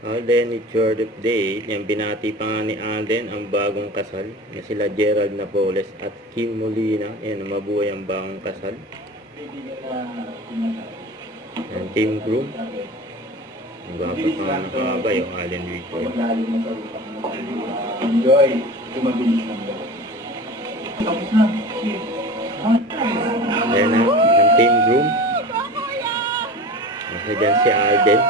Alden, it's your update. Yung binati pa nga ni Alden ang bagong kasal na sila Gerald Napoles at Kim Molina. Yan, mabuhay ang bagong kasal. Yan, team groom. Ang gwapo pa nga nakaba yung Alden Richard. Enjoy. Tumabilis lang daw. Tapos na. Yan na, yung team groom. Nasa dyan si Alden.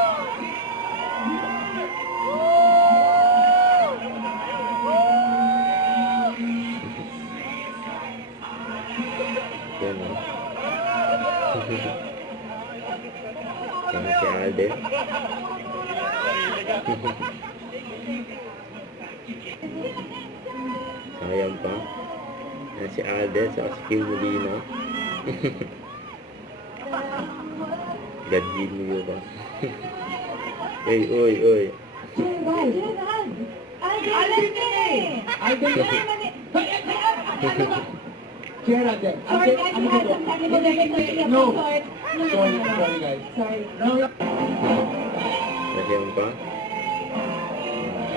Yan o. Yan si Alden. Sayang pa. Yan si Alden sa si Kim Molina. Gadgin mo yun ba? Uy, uy, uy. Gerald, no. Sorry guys. Sayang pa.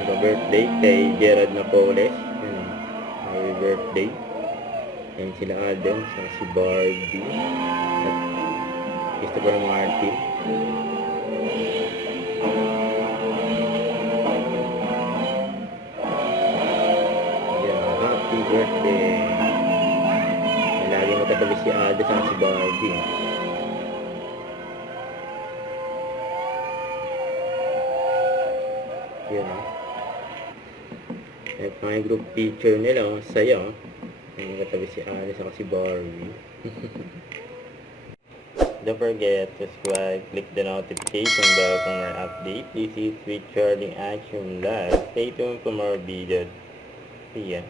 Happy birthday kay Gerald Napoles. Yan o. Happy birthday. Yan sila Alden, si Barbie at Christopher Martin. Yeah, happy birthday. Lagi magkatabi si Alden at si Barbie. Yan o. At mga group picture nila, saya o. Yung katabi si Alice at si Barbie. Don't forget to subscribe, click the notification bell for more updates. This is Richard in Action Live. Stay tuned for more videos. See ya.